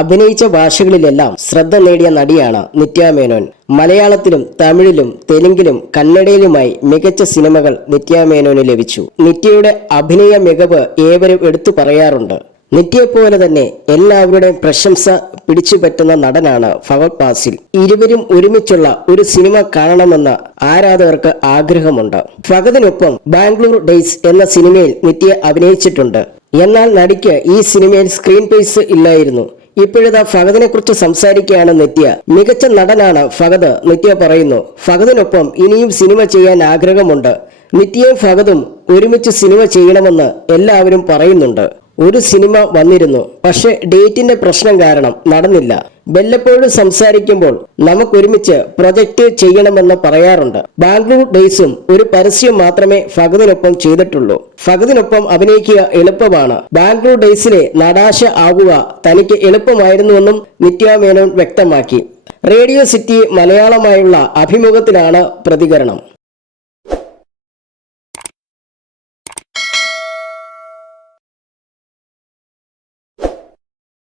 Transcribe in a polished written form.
അഭിനയിച്ച ഭാഷകളിലെല്ലാം ശ്രദ്ധ നേടിയ നടിയാണ് നിത്യ മേനോൻ. മലയാളത്തിലും തമിഴിലും തെലുങ്കിലും കന്നഡയിലുമായി മികച്ച സിനിമകൾ നിത്യ മേനോന് ലഭിച്ചു. നിത്യയുടെ അഭിനയ മികവ് ഏവരും എടുത്തു പറയാറുണ്ട്. നിത്യയെപ്പോലെ തന്നെ എല്ലാവരുടെയും പ്രശംസ പിടിച്ചുപറ്റുന്ന നടനാണ് ഫഹദ് ഫാസിൽ. ഇരുവരും ഒരുമിച്ചുള്ള ഒരു സിനിമ കാണണമെന്ന് ആരാധകർക്ക് ആഗ്രഹമുണ്ട്. ഫഹദിനൊപ്പം ബാംഗ്ലൂർ ഡേയ്സ് എന്ന സിനിമയിൽ നിത്യ അഭിനയിച്ചിട്ടുണ്ട്. എന്നാൽ നടിക്ക് ഈ സിനിമയിൽ സ്ക്രീൻ സ്പേസ് ഇല്ലായിരുന്നു. ഇപ്പോഴത്തെ ഫഹദിനെ കുറിച്ച് സംസാരിക്കുകയാണ് നിത്യ. മികച്ച നടനാണ് ഫഹദ്, നിത്യ പറയുന്നു. ഫഹദിനൊപ്പം ഇനിയും സിനിമ ചെയ്യാൻ ആഗ്രഹമുണ്ട്. നിത്യയും ഫഹദും ഒരുമിച്ച് സിനിമ ചെയ്യണമെന്ന് എല്ലാവരും പറയുന്നുണ്ട്. ഒരു സിനിമ വന്നിരുന്നു, പക്ഷെ ഡേറ്റിന്റെ പ്രശ്നം കാരണം നടന്നില്ല. വല്ലപ്പോഴും സംസാരിക്കുമ്പോൾ നമുക്കൊരുമിച്ച് പ്രൊജക്ട് ചെയ്യണമെന്ന് പറയാറുണ്ട്. ബാംഗ്ലൂർ ഡേയ്സും ഒരു പരസ്യം മാത്രമേ ഫഹദിനൊപ്പം ചെയ്തിട്ടുള്ളൂ. ഫഹദിനൊപ്പം അഭിനയിക്കുക എളുപ്പമാണ്. ബാംഗ്ലൂർ ഡേയ്സിലെ നടാശ ആകുക തനിക്ക് എളുപ്പമായിരുന്നുവെന്നും നിത്യ മേനോൻ വ്യക്തമാക്കി. റേഡിയോ സിറ്റി മലയാളമായുള്ള അഭിമുഖത്തിലാണ് പ്രതികരണം.